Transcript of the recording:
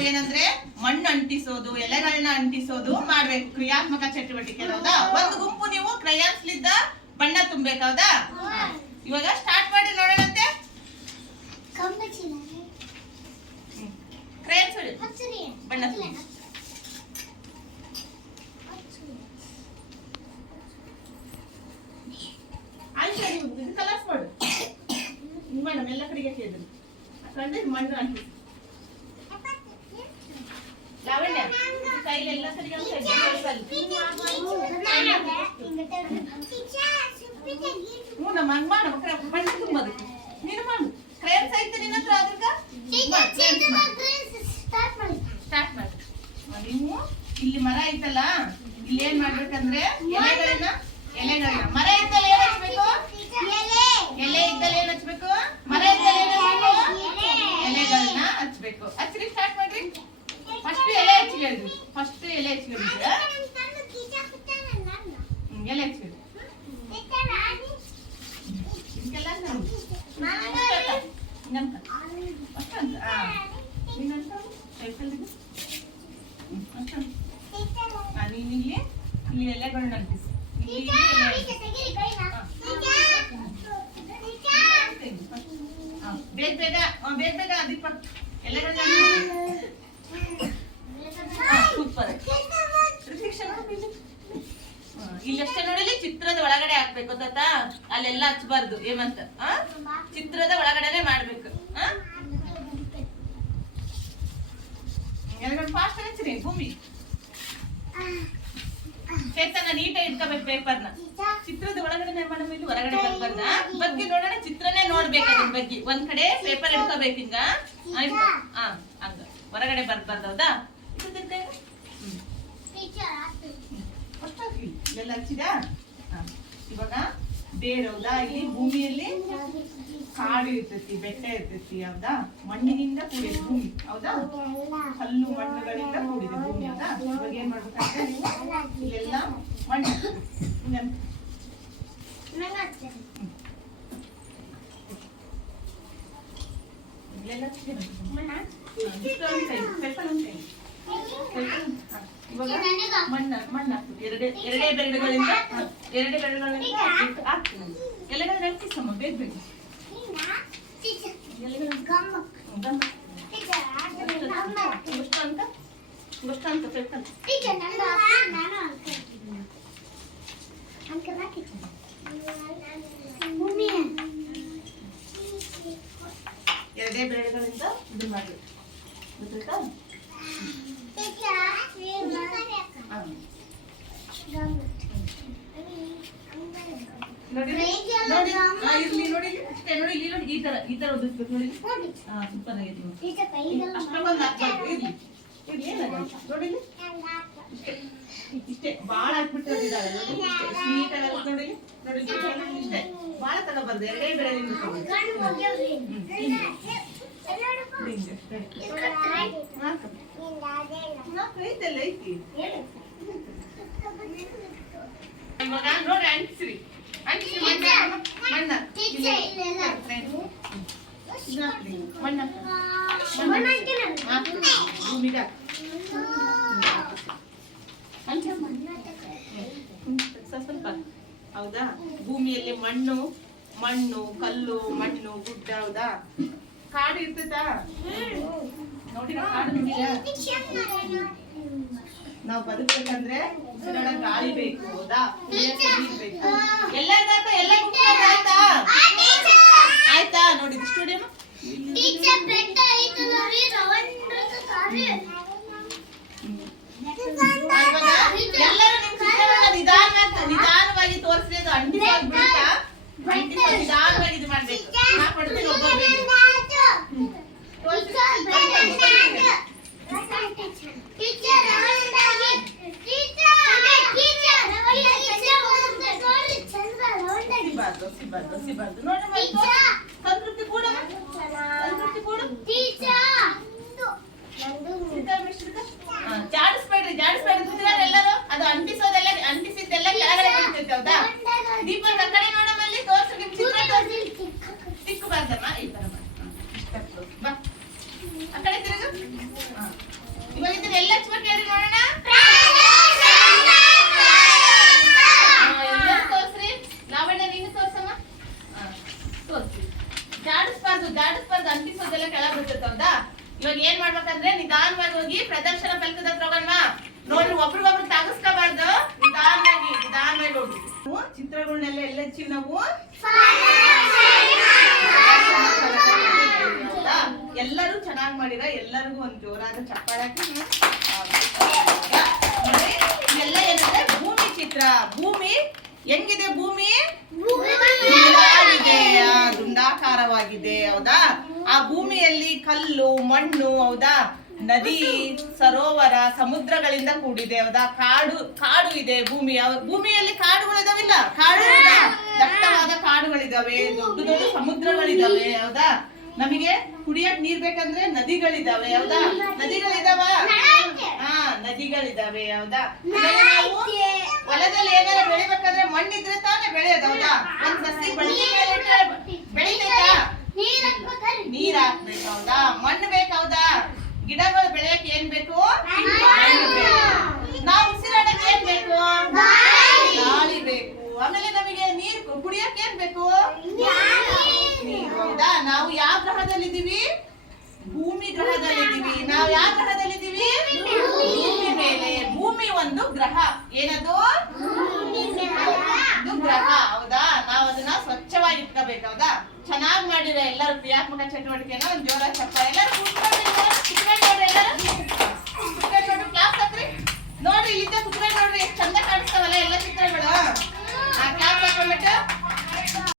ನಾವೇನಂದ್ರೆ ಮಣ್ಣು ಅಂಟಿಸೋದು, ಎಲೆಗಳನ್ನ ಅಂಟಿಸೋದು ಮಾಡ್ಬೇಕು, ಕ್ರಿಯಾತ್ಮಕ ಚಟುವಟಿಕೆ. ಹೌದಾ? ಒಂದು ಗುಂಪು ನೀವು ಕ್ರಯಾನ್ಸ್ ಲಿದ್ದ ಬಣ್ಣ ತುಂಬಬೇಕಾ? ಇವಾಗ ಸ್ಟಾರ್ಟ್ ಮಾಡಿ ನೋಡೋಣಂತೆ. ಕ್ರಯಾನ್ಸ್ ಬಣ್ಣ ಕಲರ್ಸ್ ಮಾಡು ಮೇಡಮ್, ಎಲ್ಲ ಕಡೆಗೆ ಕೇಳಿದ್ರು ಕಂಡ್ರೆ ಮಣ್ಣು ಅಂಟಿಸಿ. ಲಾವಣ್ಯ ಕೈಲೆಲ್ಲ ಕಡೆಗೆ ನಮ್ಮ ಹಂಗ ಮಾಡ ಬಣ್ಣ ತುಂಬೋದು. ನೀನು ಮಾಡು. ಕ್ರಯಾನ್ಸ್ ಐತೆ ನಿನ್ನ ಹತ್ರ? ಅದ್ರಗ ಸ್ಟಾರ್ಟ್ ಮಾಡಿ. ನೀವು ಇಲ್ಲಿ ಮರ ಐತಲ್ಲ, ಇಲ್ಲಿ ಏನ್ ಮಾಡ್ಬೇಕಂದ್ರೆ ಎಲೆಗಳನ್ನ ಮರ ಇದ್ದಲ್ಲಿ ಏನ್ ಹಚ್ಬೇಕು? ಎಲೆ ಇದ್ದಲ್ಲಿ ಏನ್ ಹಚ್ಬೇಕು? ಮರ ಇದ್ದಲ್ಲಿ ಏನ್ ಹಚ್ಬೇಕು? ಎಲೆಗಳನ್ನ ಹಚ್ಬೇಕು. ಹಚ್ಚಿರಿ, ಸ್ಟಾರ್ಟ್ ಮಾಡ್ರಿ. ಫಸ್ಟ್ ಎಲೆ ಹಚ್ಚಿದ್ರಿ. ಫಸ್ಟ್ ಎಲೆ ಹಚ್ಚಿದ್ರಿ. ಎಲೆ ಹಚ್ಚಿದ್ರಿ. ನೀನಿಲ್ಲಿ ಇಲ್ಲಿ ಎಲೆಗಳನ್ನ ಅಂಟಿಸಿ. ಬೇಗ ಬೇಗ ಬೇಗ ಬೇಗ ದೀಪ ಎಲೆಗಳನ್ನ ಸೂಪರ್. ಇಲ್ಲಷ್ಟೇ ನೋಡಿಲಿ, ಚಿತ್ರದ ಒಳಗಡೆ ಹಾಕ್ಬೇಕು ಗೊತ್ತಾ? ಅಲ್ಲೆಲ್ಲ ಹಚ್ಬಾರ್ದು. ಏಮಂತ ಚಿತ್ರದ ಒಳಗಡೆನೆ ಮಾಡ್ಬೇಕು. ಫಾಸ್ಟ್ ಹಚ್ಚಿರಿ. ಭೂಮಿ ಚೇತನ ನೀಟಾಗಿ ಇಟ್ಕೋಬೇಕು ಪೇಪರ್ನ. ಚಿತ್ರದ ಒಳಗಡೆ ಮಾಡಬೇಕು, ಇಲ್ಲಿ ಹೊರಗಡೆ ಬರ್ಬಾರ್ದ. ಬಗ್ಗೆ ನೋಡೋಣ, ಚಿತ್ರನೇ ನೋಡ್ಬೇಕು. ಅದ್ರ ಬಗ್ಗೆ ಒಂದ್ ಕಡೆ ಪೇಪರ್ ಇಟ್ಕೋಬೇಕು. ಹಿಂಗ ಹಂಗ ಹೊರಗಡೆ ಬರ್ಬಾರ್ದು. ಹೌದಾ? ಎಲ್ಲ ಹಚ್ಚಿದ. ಇವಾಗ ಬೇರೆ. ಹೌದಾ? ಇಲ್ಲಿ ಭೂಮಿಯಲ್ಲಿ ಕಾಡು ಇರ್ತೈತಿ, ಬೆಟ್ಟ ಇರ್ತೈತಿ. ಹೌದಾ? ಮಣ್ಣಿನಿಂದ ಕೂಡಿದೆ ಭೂಮಿ. ಹೌದಾ? ಕಲ್ಲು ಮಣ್ಣುಗಳಿಂದ ಕೂಡಿದೆ ಭೂಮಿ. ಹೌದಾ? ಇವಾಗ ಏನ್ ಮಾಡ್ಬೇಕಂದ್ರೆ ನೀವು ಇಲ್ಲೆಲ್ಲ ಮಣ್ಣು ಇವಾಗ ಮಣ್ಣು ಹಾಕ್ತೀವಿ. ಎರಡೇ ಬೆರಳುಗಳಿಂದ ಹಾಕ್ತೀನಿ. ಎಲೆಗಳನ್ನ ಹಾಕಿಸಮ್ಮ ಬೇಗ ಬೇಗ. ಎರಡೇ ಬೆರಳುಗಳಿಂದ ಇದು ಮಾಡಿ ಗೊತ್ತಾಯ್ತಾ? ನೋಡಿ ನೋಡಿ ನೋಡಿ ಅಷ್ಟೇ. ನೋಡಿ ಇಲ್ಲಿ ನೋಡಿ, ಈ ತರ ಓದಿಸ್ಬೇಕು. ನೋಡಿ ಸೂಪರ್ ಆಗೈತಿ. ಅಷ್ಟೊಂದು ಹಾಕ್ಬೇಕು. ಇರ್ಲಿ ನೋಡಿ ಇಷ್ಟೇ. ಬಾಳ ಹಾಕ್ಬಿಟ್ಟಿದ್ದಾಳೆ ನೋಡಿ. ನೀಟಾಗಿ ನೋಡಿ ನೋಡಿ ಇಷ್ಟೇ. ಬಾಳ ತಗೋಬಾರ್ದು. ಎರಡೇ ಬೆಳೆದಿಂದ ಐತಲ್ಲ ಐತಿ. ಇವಾಗ ನೋಡಿ ಅಂಟಿಸ್ರಿ. ಅಂಟಿಸಿ ಮಣ್ಣ ಸ್ವಲ್ಪ. ಹೌದಾ? ಭೂಮಿಯಲ್ಲಿ ಮಣ್ಣು ಕಲ್ಲು ಮಣ್ಣು ಗುಡ್ಡ. ಹೌದಾ? ಕಾಡು ಇರ್ತೈತಾ? ನೋಡಿ ಕಾಡು ನೋಡಿದ. ನಾವು ಬದುಕಬೇಕಂದ್ರೆ ಗಾಳಿ ಬೇಕು. ಹೌದಾ? ನೀರ್ ಬೇಕು. ಎಲ್ಲ ಆಯ್ತಾ? ನೋಡಿ ಸ್ಟುಡಿಯೋ ಎಲ್ಲರೂ ನಿಧಾನವಾಗಿ ತೋರಿಸ್ರಿ. ಅದು ಅಂಟಿಸೋದು ಬಿಡ್ತಾ ನಿಧಾನವಾಗಿ ಇದು ಮಾಡ್ಬೇಕು. ನಾ ಕೊಡ್ತೀನಿ ಒಬ್ಬೊಬ್ಬರಿಗೆ. ಸಿಬಾರ್ದು ನೋಡಿ. ಸಂತೃಪ್ತಿ ಕೂಡ ಜಾಡಿಸ್ಬೇಡ್ರಿ. ಎಲ್ಲರೂ ಅದು ಅಂಟಿಸಿದ್ದೆಲ್ಲ ಕೆಳಗಡೆ ಬೀಳ್ತೈತೆ. ಹೌದಾ? ದೀಪ ಕಡೆ ನೋಡಮಲ್ಲಿ ತೋರ್ಸು. ನಿಮ್ ಚಿತ್ರ ತೋರಿಸಿ. ಸಿಕ್ಕಬಾರ್ದ ಜಾಡಿಸ್ಬಾರ್ದು ಅಂಟಿಸೋದೆಲ್ಲ ಕೆಳಗೆ ಬಿಡ್ತೈತೆ ಹೌದಾ. ಇವಾಗ ಏನ್ ಮಾಡ್ಬೇಕಂದ್ರೆ ನಿಧಾನವಾಗಿ ಹೋಗಿ ಪ್ರದರ್ಶನ ಫಲಕದ ಹತ್ರ ಹೋಗೋಣ. ನೋಡ್ರಿ ಒಬ್ರಿಗೊಬ್ರು ತಾಗಿಸ್ಕೋಬಾರ್ದು, ನಿಧಾನವಾಗಿ ಹೋಗಿ. ಚಿತ್ರಗಳನ್ನೆಲ್ಲ ಎಲ್ಲ ಹಚ್ಚಿವಿ ನಾವು. ಹೌದಾ, ಎಲ್ಲರೂ ಚೆನ್ನಾಗಿ ಮಾಡಿರ. ಎಲ್ಲರಿಗೂ ಒಂದು ಜೋರಾದ ಚಪ್ಪಾಳೆ ಹಾಕಿ. ನೋಡಿ ಇದೆಲ್ಲ ಏನಂದ್ರೆ ಭೂಮಿ ಚಿತ್ರ. ಭೂಮಿ ಹೆಂಗಿದೆ? ಭೂಮಿ ದುಂಡಾಕಾರವಾಗಿದೆ ಹೌದಾ. ಆ ಭೂಮಿಯಲ್ಲಿ ಕಲ್ಲು ಮಣ್ಣು ಹೌದಾ, ನದಿ ಸರೋವರ ಸಮುದ್ರಗಳಿಂದ ಕೂಡಿದೆ ಹೌದಾ. ಕಾಡು ಇದೆ. ಭೂಮಿಯಲ್ಲಿ ಕಾಡುಗಳಿದಾವಿಲ್ಲ? ಕಾಡು ದಟ್ಟವಾದ ಕಾಡುಗಳಿದಾವೆ, ದೊಡ್ಡ ಸಮುದ್ರಗಳಿದಾವೆ ಹೌದಾ. ನಮಗೆ ಕುಡಿಯಕ್ ನೀರ್ ಬೇಕಂದ್ರೆ ನದಿಗಳಿದಾವೆ ಹೌದಾ. ನದಿಗಳಿದಾವ? ನದಿಗಳಿದಾವೆ ಹೌದಾ. ನಾವು ಹೊಲದಲ್ಲಿ ಏನಾರ ಬೆಳಿಬೇಕಂದ್ರೆ ಮಣ್ಣಿದ್ರೆ ತಾನೇ ಬೆಳೆಯೋದು ಹೌದಾ. ಒಂದ್ ಸಸಿ ಬೆಳಿತೈತಾ? ನೀರ್ ಹಾಕ್ಬೇಕು ಹೌದಾ. ಮಣ್ಣು ಬೇಕು ಹೌದಾ. ಗಿಡಗಳು ಬೆಳೆಯಕ್ ಏನ್ ಬೇಕು? ನಾವು ಉಸಿರಾಡಕ್ ಏನ್ ಬೇಕು? ಗಾಳಿ ಬೇಕು. ಆಮೇಲೆ ನಮಗೆ ನೀರ್ ಕುಡಿಯಕ್ ಏನ್ ಬೇಕು? ನೀರು ಹೌದಾ. ನಾವು ಯಾವ ಗ್ರಹದಲ್ಲಿದ್ದೀವಿ? ಭೂಮಿ ಗ್ರಹದಲ್ಲಿದ್ದೀವಿ. ನಾವು ಯಾವ ಗ್ರಹದಲ್ಲಿದ್ದೀವಿ? ಭೂಮಿ ಮೇಲೆ. ಭೂಮಿ ಒಂದು ಗ್ರಹ. ಏನದು? ಇದು ಗ್ರಹ ಹೌದಾ. ನಾವು ಅದನ್ನ ಸ್ವಚ್ಛವಾಗಿ ಇಟ್ಕೋಬೇಕು ಹೌದಾ. ಚೆನ್ನಾಗಿ ಮಾಡಿರ ಎಲ್ಲರೂ ಕ್ರಿಯಾತ್ಮಕ ಚಟುವಟಿಕೆನ ಒಂದು ಜೋರ ಚಪ್ಪ. ಎಲ್ಲರೂ ಕುತ್ಕೊಂಡು ನೋಡ್ರಿ, ಎಲ್ಲರೂ ಕುತ್ಕೊಂಡು ನೋಡ್ರಿ, ಕ್ಲಾಸ್ ಹಾಕ್ರಿ. ನೋಡ್ರಿ ಇಲ್ಲಿಂದ ಕುತ್ಕೊಂಡು ನೋಡ್ರಿ, ಎಷ್ಟು ಚಂದ ಕಾಣಿಸ್ತಾವಲ್ಲ ಎಲ್ಲ ಚಿತ್ರಗಳು. ಕ್ಲಾಸ್ ಹಾಕೊಂಡ್ಬಿಟ್ಟು